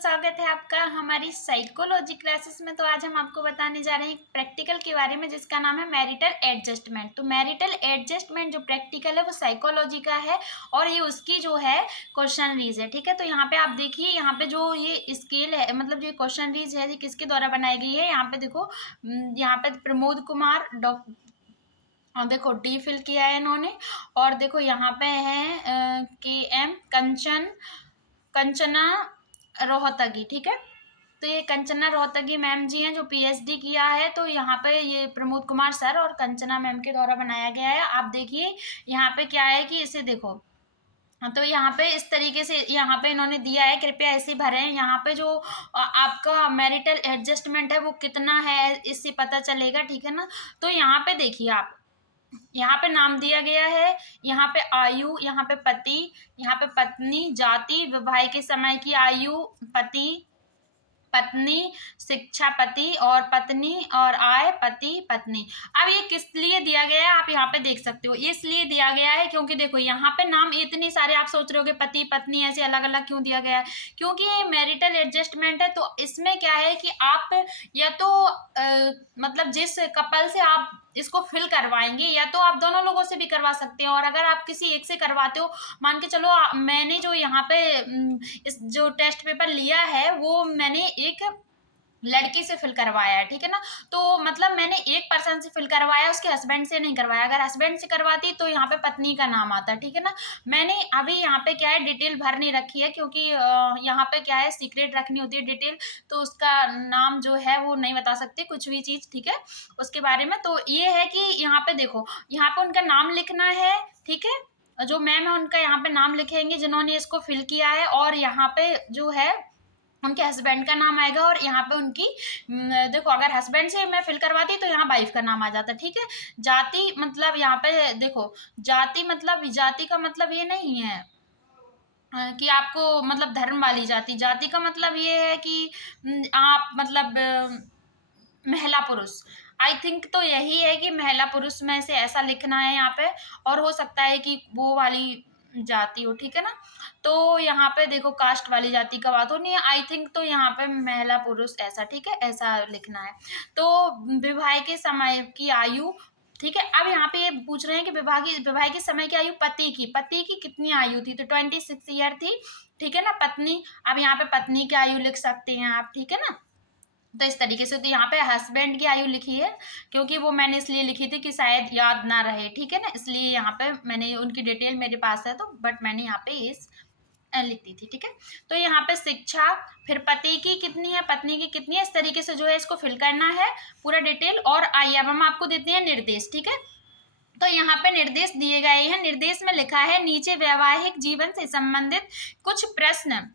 स्वागत है आपका हमारी साइकोलॉजी क्लासेस में। तो आज हम आपको बताने जा रहे हैं एक प्रैक्टिकल के बारे में जिसका नाम है मैरिटल एडजस्टमेंट। तो मैरिटल एडजस्टमेंट जो प्रैक्टिकल है वो साइकोलॉजी का है और ये उसकी जो है क्वेश्चनरीज है। ठीक है, तो यहाँ पे आप देखिए, यहाँ पे जो ये स्केल है, मतलब जो क्वेश्चनरीज है ये किसके द्वारा बनाई गई है। यहाँ पे देखो, यहाँ पे प्रमोद कुमार और देखो डी फिल किया है इन्होंने। और देखो यहाँ पे है KM कंचना रोहतगी। ठीक है, तो ये कंचना रोहतगी मैम जी हैं जो PhD किया है। तो यहाँ पे ये प्रमोद कुमार सर और कंचना मैम के द्वारा बनाया गया है। आप देखिए यहाँ पे क्या है कि इसे देखो, तो यहाँ पे इस तरीके से यहाँ पे इन्होंने दिया है, कृपया ऐसे भरें। यहाँ पे जो आपका मैरिटल एडजस्टमेंट है वो कितना है इससे पता चलेगा। ठीक है ना, तो यहाँ पे देखिए आप, यहाँ पे नाम दिया गया है, यहाँ पे आयु, यहाँ पे पति, यहाँ पे पत्नी, जाति, विवाह के समय की आयु, पति पत्नी, शिक्षा पति और पत्नी, और आय पति पत्नी। अब ये किस लिए दिया गया है आप यहाँ पे देख सकते हो। ये इसलिए दिया गया है क्योंकि देखो यहाँ पे नाम इतने सारे, आप सोच रहे होगे पति पत्नी ऐसे अलग अलग क्यों दिया गया है। क्योंकि ये मैरिटल एडजस्टमेंट है, तो इसमें क्या है कि आप या तो मतलब जिस कपल से आप इसको फिल करवाएंगे या तो आप दोनों लोगों से भी करवा सकते हैं। और अगर आप किसी एक से करवाते हो, मान के चलो मैंने जो यहाँ पे इस जो टेस्ट पेपर लिया है वो मैंने एक लड़की से फिल करवाया है। ठीक है ना, तो मतलब मैंने एक पर्सन से फिल करवाया, उसके हस्बैंड से नहीं करवाया। अगर हस्बैंड से करवाती तो यहाँ पे पत्नी का नाम आता। ठीक है ना, मैंने अभी यहाँ पे क्या है डिटेल भर नहीं रखी है क्योंकि यहाँ पे क्या है सीक्रेट रखनी होती है डिटेल, तो उसका नाम जो है वो नहीं बता सकते कुछ भी चीज। ठीक है, उसके बारे में। तो ये है कि यहाँ पे देखो, यहाँ पे उनका नाम लिखना है। ठीक है, जो मैम है उनका यहाँ पे नाम लिखेंगे जिन्होंने इसको फिल किया है, और यहाँ पे जो है उनके हस्बैंड का नाम आएगा। और यहाँ पे उनकी देखो, अगर हस्बैंड से मैं फिल करवाती तो यहाँ वाइफ का नाम आ जाता। ठीक है, जाति मतलब यहाँ पे देखो, जाति मतलब, जाति का मतलब ये नहीं है कि आपको मतलब धर्म वाली जाति। जाति का मतलब ये है कि आप मतलब महिला पुरुष। आई थिंक तो यही है कि महिला पुरुष में से ऐसा लिखना है यहाँ पे, और हो सकता है कि वो वाली जाति हो। ठीक है ना, तो यहाँ पे देखो कास्ट वाली जाति का बात हो नहीं है। आई थिंक तो यहाँ पे महिला पुरुष ऐसा, ठीक है, ऐसा लिखना है। तो विवाह के समय की आयु, ठीक है। अब यहाँ पे ये पूछ रहे हैं कि विवाह के समय की आयु पति की कितनी आयु थी, तो 26 ईयर थी। ठीक है ना, पत्नी, अब यहाँ पे पत्नी की आयु लिख सकते हैं आप। ठीक है ना, तो इस तरीके से। तो यहाँ पे हस्बैंड की आयु लिखी है क्योंकि वो मैंने इसलिए लिखी थी कि शायद याद ना रहे। ठीक है ना, इसलिए यहाँ पे मैंने उनकी डिटेल मेरे पास है, तो बट मैंने यहाँ पे इस लिखती थी। ठीक है, तो यहाँ पे शिक्षा, फिर पति की कितनी है, पत्नी की कितनी है, इस तरीके से जो है इसको फिल करना है पूरा डिटेल। और आइए अब हम आपको देते हैं निर्देश। ठीक है, तो यहाँ पे निर्देश दिए गए हैं। निर्देश में लिखा है नीचे वैवाहिक जीवन से संबंधित कुछ प्रश्न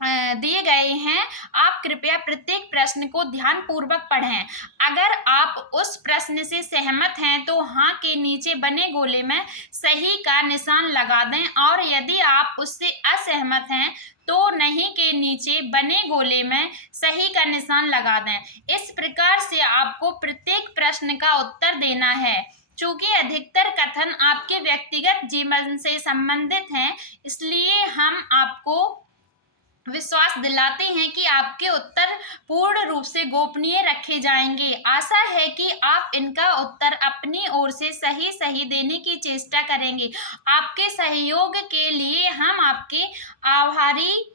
दिए गए हैं। आप कृपया प्रत्येक प्रश्न को ध्यान पूर्वक पढ़ें। अगर आप उस प्रश्न से सहमत हैं तो हाँ के नीचे बने गोले में सही का निशान लगा दें, और यदि आप उससे असहमत हैं तो नहीं के नीचे बने गोले में सही का निशान लगा दें। इस प्रकार से आपको प्रत्येक प्रश्न का उत्तर देना है। चूंकि अधिकतर कथन आपके व्यक्तिगत जीवन से संबंधित हैं, इसलिए हम आपको विश्वास दिलाते हैं कि आपके उत्तर पूर्ण रूप से गोपनीय रखे जाएंगे। आशा है कि आप इनका उत्तर अपनी ओर से सही देने की चेष्टा करेंगे। आपके सहयोग के लिए हम आपके आभारी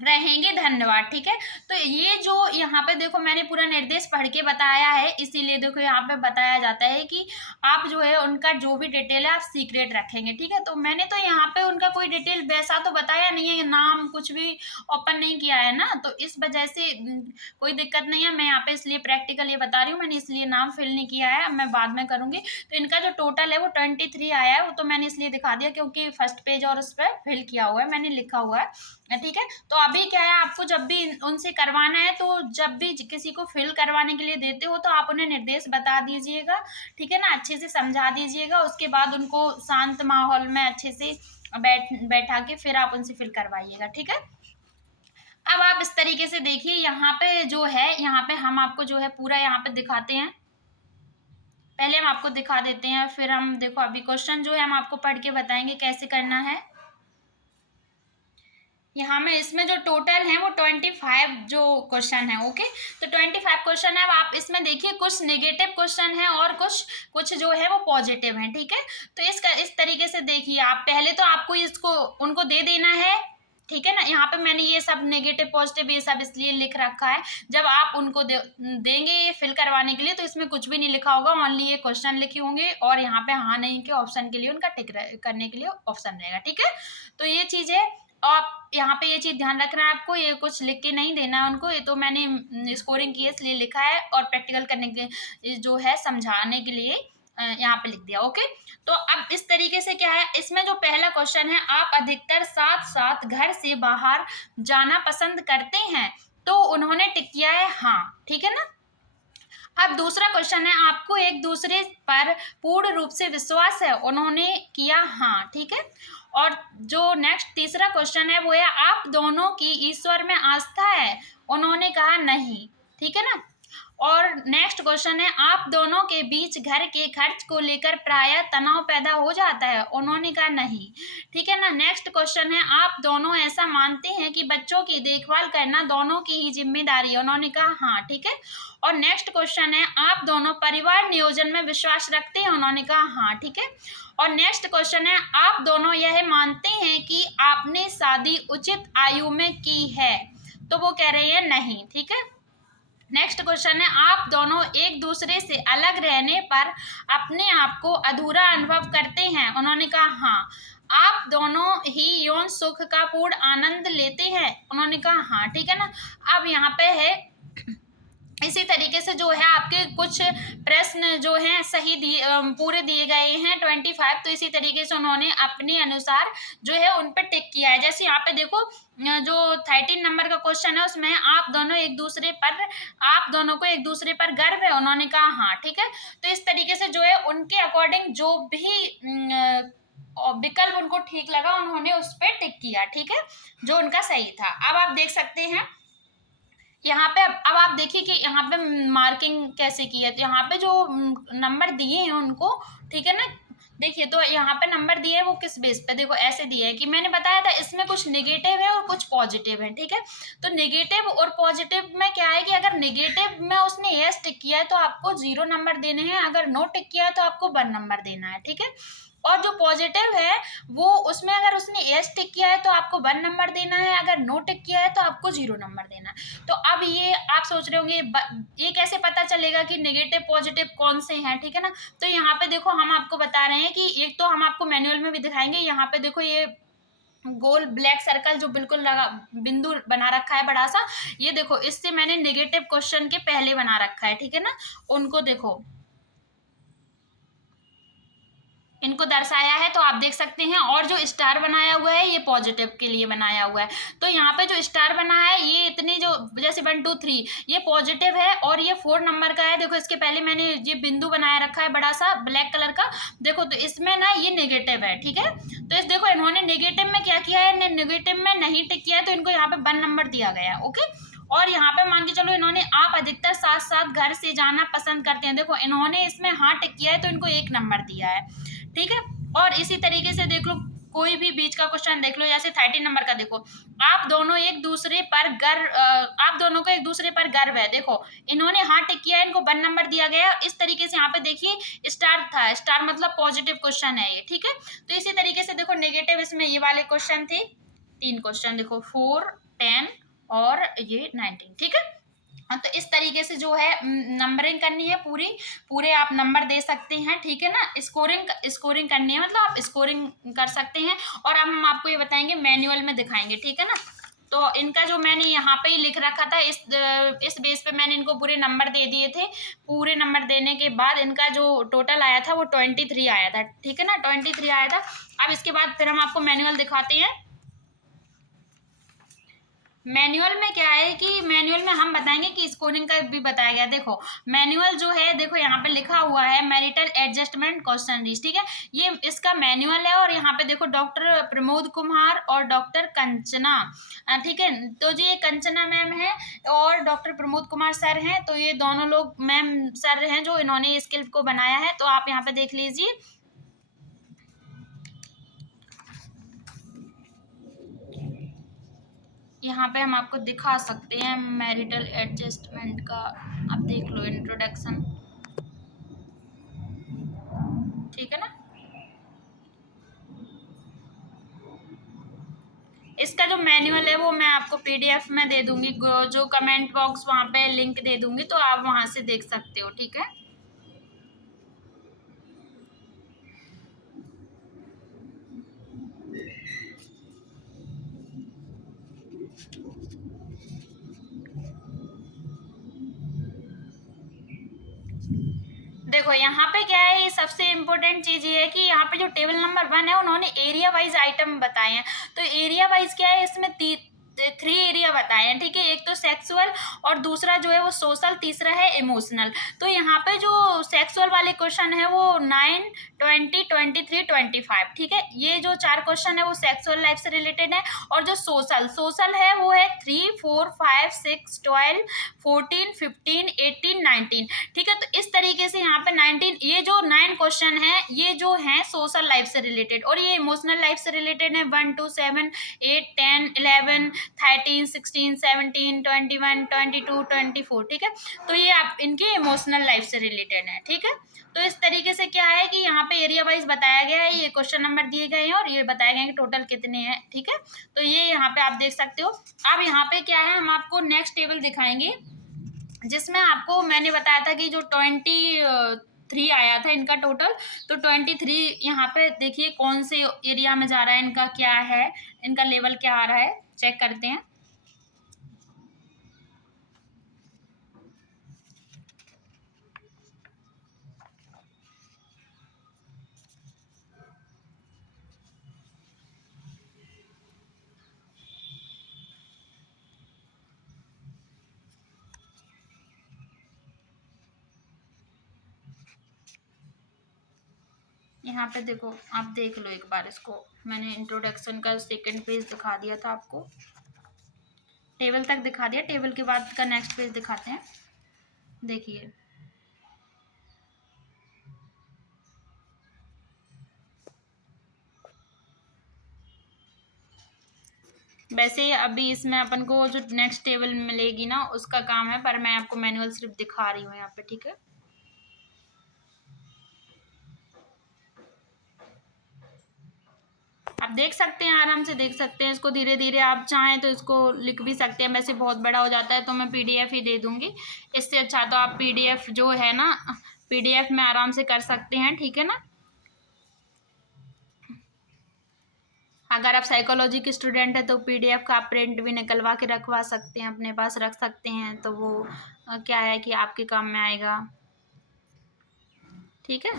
रहेंगे, धन्यवाद। ठीक है, तो ये जो यहाँ पे देखो मैंने पूरा निर्देश पढ़ के बताया है, इसीलिए देखो यहाँ पे बताया जाता है कि आप जो है उनका जो भी डिटेल है आप सीक्रेट रखेंगे। ठीक है, तो मैंने तो यहाँ पे उनका कोई डिटेल वैसा तो बताया नहीं है, नाम कुछ भी ओपन नहीं किया है ना, तो इस वजह से कोई दिक्कत नहीं है। मैं यहाँ पे इसलिए प्रैक्टिकल ये बता रही हूँ, मैंने इसलिए नाम फिल नहीं किया है, मैं बाद में करूंगी। तो इनका जो टोटल है वो 23 आया है, वो तो मैंने इसलिए दिखा दिया क्योंकि फर्स्ट पेज और उस पर फिल किया हुआ है, मैंने लिखा हुआ है। ठीक है, तो अभी क्या है, आपको जब भी उनसे करवाना है तो जब भी किसी को फिल करवाने के लिए देते हो तो आप उन्हें निर्देश बता दीजिएगा। ठीक है ना, अच्छे से समझा दीजिएगा। उसके बाद उनको शांत माहौल में अच्छे से बैठा के फिर आप उनसे फिल करवाइएगा। ठीक है, अब आप इस तरीके से देखिए, यहाँ पे जो है, यहाँ पे हम आपको जो है पूरा यहाँ पे दिखाते हैं। पहले हम आपको दिखा देते हैं, फिर हम देखो अभी क्वेश्चन जो है हम आपको पढ़ के बताएंगे कैसे करना है। यहाँ में इसमें जो टोटल है वो 25 जो क्वेश्चन है। ओके, तो 25 क्वेश्चन है। अब आप इसमें देखिए कुछ नेगेटिव क्वेश्चन है और कुछ जो है वो पॉजिटिव है। ठीक है, तो इस तरीके से देखिए, आप पहले तो आपको इसको उनको दे देना है। ठीक है ना, यहाँ पे मैंने ये सब नेगेटिव पॉजिटिव ये सब इसलिए लिख रखा है, जब आप उनको देंगे ये फिल करवाने के लिए, तो इसमें कुछ भी नहीं लिखा होगा, ओनली ये क्वेश्चन लिखे होंगे और यहाँ पे हाँ नहीं के ऑप्शन के लिए उनका टिक करने के लिए ऑप्शन रहेगा। ठीक है, तो ये चीज है। आप यहाँ पे ये चीज ध्यान रखना है आपको, ये कुछ लिख के नहीं देना है उनको, ये तो मैंने स्कोरिंग की है इसलिए लिखा है, और प्रैक्टिकल करने के जो है समझाने के लिए यहाँ पे लिख दिया। ओके, तो अब इस तरीके से क्या है, इसमें जो पहला क्वेश्चन है, आप अधिकतर साथ साथ घर से बाहर जाना पसंद करते हैं, तो उन्होंने टिक किया है हाँ। ठीक है ना, अब दूसरा क्वेश्चन है, आपको एक दूसरे पर पूर्ण रूप से विश्वास है, उन्होंने किया हाँ। ठीक है, और जो नेक्स्ट तीसरा क्वेश्चन है वो है, आप दोनों की ईश्वर में आस्था है, उन्होंने कहा नहीं। ठीक है ना, और नेक्स्ट क्वेश्चन है, आप दोनों के बीच घर के खर्च को लेकर प्रायः तनाव पैदा हो जाता है, उन्होंने कहा नहीं। ठीक है ना, नेक्स्ट क्वेश्चन है, आप दोनों ऐसा मानते हैं कि बच्चों की देखभाल करना दोनों की ही जिम्मेदारी है, उन्होंने कहा हाँ। ठीक है, और नेक्स्ट क्वेश्चन है, आप दोनों परिवार नियोजन में विश्वास रखते हैं, उन्होंने कहा हाँ। ठीक है, और नेक्स्ट क्वेश्चन है, आप दोनों यह मानते हैं कि आपने शादी उचित आयु में की है, तो वो कह रहे हैं नहीं। ठीक है, नेक्स्ट क्वेश्चन है, आप दोनों एक दूसरे से अलग रहने पर अपने आप को अधूरा अनुभव करते हैं, उन्होंने कहा हाँ। आप दोनों ही यौन सुख का पूर्ण आनंद लेते हैं, उन्होंने कहा हाँ। ठीक है ना, अब यहाँ पे है इसी तरीके से जो है आपके कुछ प्रश्न जो हैं सही पूरे दिए गए हैं 25, तो इसी तरीके से उन्होंने अपने अनुसार जो है उन पे टिक किया है। जैसे यहाँ पे देखो जो 13 नंबर का क्वेश्चन है उसमें आप दोनों को एक दूसरे पर गर्व है, उन्होंने कहा हाँ। ठीक है, तो इस तरीके से जो है उनके अकॉर्डिंग जो भी विकल्प उनको ठीक लगा उन्होंने उस पर टिक किया। ठीक है, जो उनका सही था। अब आप देख सकते हैं यहाँ पे, अब आप देखिए कि यहाँ पे मार्किंग कैसे की है, तो यहाँ पे जो नंबर दिए हैं उनको, ठीक है ना, देखिए तो यहाँ पे नंबर दिए हैं वो किस बेस पे, देखो ऐसे दिए हैं कि मैंने बताया था इसमें कुछ नेगेटिव है और कुछ पॉजिटिव है। ठीक है, तो नेगेटिव और पॉजिटिव में क्या है कि अगर नेगेटिव में उसने यस टिक किया है तो आपको 0 नंबर देने हैं, अगर नो टिक किया है तो आपको 1 नंबर देना है। ठीक है, और जो पॉजिटिव है वो उसमें अगर उसने एस टिक किया है तो आपको 1 नंबर देना है, अगर नो टिक किया है तो आपको 0 नंबर देना है। तो अब ये आप सोच रहे होंगे ये कैसे पता चलेगा कि नेगेटिव पॉजिटिव कौन से हैं। ठीक है ना, तो यहाँ पे देखो हम आपको बता रहे हैं कि एक तो हम आपको मैनुअल में भी दिखाएंगे, यहाँ पे देखो ये गोल ब्लैक सर्कल जो बिल्कुल लगा बिंदु बना रखा है बड़ा सा, ये देखो इससे मैंने नेगेटिव क्वेश्चन के पहले बना रखा है। ठीक है ना, उनको देखो इनको दर्शाया है तो आप देख सकते हैं, और जो स्टार बनाया हुआ है ये पॉजिटिव के लिए बनाया हुआ है। तो यहाँ पे जो स्टार बना है ये इतनी जो जैसे 1 2 3 ये पॉजिटिव है, और ये 4 नंबर का है। देखो इसके पहले मैंने ये बिंदु बनाया रखा है बड़ा सा ब्लैक कलर का, देखो तो इसमें ना ये नेगेटिव है। ठीक है, तो इस देखो इन्होंने नेगेटिव में क्या किया है, नेगेटिव में नहीं टिक किया है तो इनको यहाँ पे 1 नंबर दिया गया। ओके, और यहाँ पे मान के चलो इन्होंने आप अधिकतर साथ साथ घर से जाना पसंद करते हैं, देखो इन्होंने इसमें हाँ टिक किया है तो इनको 1 नंबर दिया है। ठीक है, और इसी तरीके से देख लो कोई भी बीच का क्वेश्चन देख लो, जैसे 13 नंबर का देखो, आप दोनों को एक दूसरे पर गर्व है, देखो इन्होंने हाँ टिक किया है, इनको 1 नंबर दिया गया। इस तरीके से यहाँ पे देखिए स्टार था, स्टार मतलब पॉजिटिव क्वेश्चन है ये। ठीक है, तो इसी तरीके से देखो नेगेटिव इसमें ये वाले क्वेश्चन थे 3 क्वेश्चन, देखो 4 10 और ये 19। ठीक है, तो इस तरीके से जो है नंबरिंग करनी है पूरे आप नंबर दे सकते हैं। ठीक है ना, स्कोरिंग करनी है, मतलब आप स्कोरिंग कर सकते हैं। और अब हम आपको ये बताएंगे मैनुअल में दिखाएंगे। ठीक है ना, तो इनका जो मैंने यहाँ पे ही लिख रखा था इस बेस पे मैंने इनको पूरे नंबर दे दिए थे। पूरे नंबर देने के बाद इनका जो टोटल आया था वो 23 आया था। ठीक है ना, 23 आया था। अब इसके बाद फिर हम आपको मैनुअल दिखाते हैं। मैनुअल में क्या है कि मैनुअल में हम बताएंगे कि स्कोरिंग का भी बताया गया। देखो मैनुअल जो है, देखो यहाँ पे लिखा हुआ है मैरिटल एडजस्टमेंट क्वेश्चन। ठीक है, ये इसका मैनुअल है, और यहाँ पे देखो डॉक्टर प्रमोद कुमार और डॉक्टर कंचना। ठीक है, तो जो ये कंचना मैम है और डॉक्टर प्रमोद कुमार सर हैं, तो ये दोनों लोग मैम सर हैं जो इन्होंने इस क्लिप को बनाया है। तो आप यहाँ पे देख लीजिए, यहाँ पे हम आपको दिखा सकते हैं मैरिटल एडजस्टमेंट का, आप देख लो इंट्रोडक्शन, ठीक है ना। इसका जो मैनुअल है वो मैं आपको पीडीएफ में दे दूंगी, जो कमेंट बॉक्स वहाँ पे लिंक दे दूंगी, तो आप वहाँ से देख सकते हो, ठीक है। देखो यहाँ पे क्या है, ये सबसे इम्पोर्टेंट चीज ये है कि यहाँ पे जो टेबल नंबर 1 है उन्होंने एरिया वाइज आइटम बताए हैं। तो एरिया वाइज क्या है, इसमें 3 एरिया बताए हैं, ठीक है। एक तो सेक्सुअल और दूसरा जो है वो सोशल, तीसरा है इमोशनल। तो यहाँ पे जो सेक्सुअल वाले क्वेश्चन है वो 9, 20, 23, 25, ठीक है। ये जो 4 क्वेश्चन है वो सेक्सुअल लाइफ से रिलेटेड है। और जो सोशल सोशल है वो है 3, 4, 5, 6, 12, 14, 15, 18, 19, ठीक है। तो इस तरीके से यहाँ पे 19, ये जो 9 क्वेश्चन है ये जो है सोशल लाइफ से रिलेटेड, और ये इमोशनल लाइफ से रिलेटेड है 1 to 7, 8, 10, 11, 13, 16, 17, 21, 22, 24, ठीक है। तो ये आप इनके इमोशनल लाइफ से रिलेटेड है, ठीक है। तो इस तरीके से क्या है कि यहाँ पे एरिया वाइज बताया गया है, ये क्वेश्चन नंबर दिए गए हैं और ये बताया गया है कि टोटल कितने हैं, ठीक है। तो ये यहाँ पे आप देख सकते हो। अब यहाँ पे क्या है, हम आपको नेक्स्ट टेबल दिखाएंगे जिसमें आपको मैंने बताया था कि जो 23 आया था इनका टोटल, तो 23 यहाँ पे देखिए कौन से एरिया में जा रहा है, इनका क्या है, इनका लेवल क्या आ रहा है, चेक करते हैं। यहाँ पे देखो, आप देख लो एक बार इसको, मैंने इंट्रोडक्शन का सेकंड पेज दिखा दिया था आपको, टेबल तक दिखा दिया, टेबल के बाद का नेक्स्ट पेज दिखाते हैं, देखिए। वैसे अभी इसमें अपन को जो नेक्स्ट टेबल मिलेगी ना उसका काम है, पर मैं आपको मैनुअल सिर्फ दिखा रही हूँ यहाँ पे, ठीक है। आप देख सकते हैं, आराम से देख सकते हैं इसको, धीरे धीरे आप चाहें तो इसको लिख भी सकते हैं, वैसे बहुत बड़ा हो जाता है तो मैं पीडीएफ ही दे दूंगी। इससे अच्छा तो आप पीडीएफ जो है ना, पीडीएफ में आराम से कर सकते हैं, ठीक है ना। अगर आप साइकोलॉजी के स्टूडेंट है तो पीडीएफ का आप प्रिंट भी निकलवा के रखवा सकते हैं, अपने पास रख सकते हैं, तो वो क्या है कि आपके काम में आएगा, ठीक है।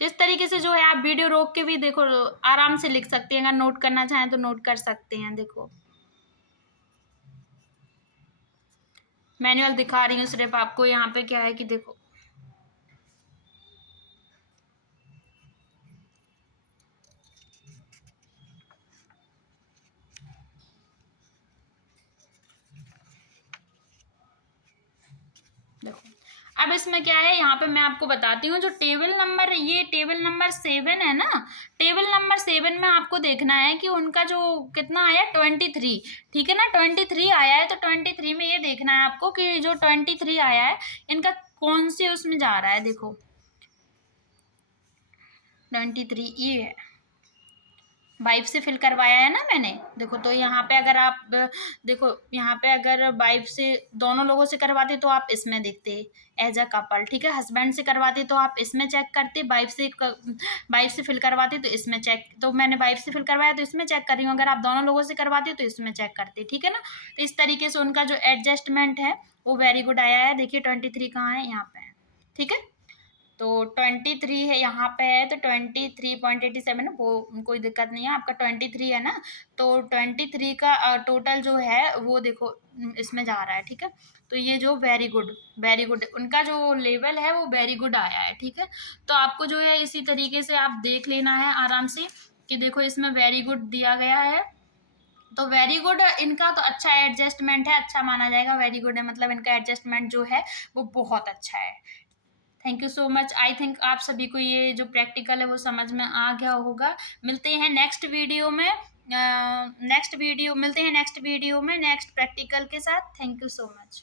तो इस तरीके से जो है आप वीडियो रोक के भी देखो, आराम से लिख सकते हैं, अगर नोट करना चाहें तो नोट कर सकते हैं। देखो मैनुअल दिखा रही हूँ सिर्फ आपको, यहाँ पे क्या है कि देखो, देखो अब इसमें क्या है, यहाँ पे मैं आपको बताती हूँ, जो टेबल नंबर, ये टेबल नंबर 7 है ना, टेबल नंबर 7 में आपको देखना है कि उनका जो कितना आया 23, ठीक है ना, 23 आया है। तो 23 में ये देखना है आपको कि जो 23 आया है इनका कौन से उसमें जा रहा है, देखो 23 ये है, वाइफ से फिल करवाया है ना मैंने, देखो। तो यहाँ पे अगर आप देखो, यहाँ पे अगर वाइफ से दोनों लोगों से करवाते तो आप इसमें देखते एज अ कपल, ठीक है। हस्बैंड से करवाते तो आप इसमें चेक करते, वाइफ से फिल करवाते तो इसमें चेक, तो मैंने वाइफ से फिल करवाया तो इसमें चेक कर रही हूँ, अगर आप दोनों लोगों से करवाते तो इसमें चेक करते, ठीक है ना। तो इस तरीके से उनका जो एडजस्टमेंट है वो वेरी गुड आया है। देखिए 23 कहाँ है, यहाँ पे है, ठीक है। तो 23 है यहाँ पे है, तो 23.87 है, वो कोई दिक्कत नहीं है, आपका 23 है ना। तो 23 का टोटल जो है वो देखो इसमें जा रहा है, ठीक है। तो ये जो वेरी गुड, वेरी गुड उनका जो लेवल है वो वेरी गुड आया है, ठीक है। तो आपको जो है इसी तरीके से आप देख लेना है आराम से कि देखो इसमें वेरी गुड दिया गया है। तो वेरी गुड इनका तो अच्छा एडजस्टमेंट है, अच्छा माना जाएगा, वेरी गुड है मतलब इनका एडजस्टमेंट जो है वो बहुत अच्छा है। Thank you so much. I think आप सभी को ये जो प्रैक्टिकल है वो समझ में आ गया होगा। मिलते हैं नेक्स्ट वीडियो में। नेक्स्ट वीडियो मिलते हैं, नेक्स्ट वीडियो में नेक्स्ट प्रैक्टिकल के साथ। Thank you so much.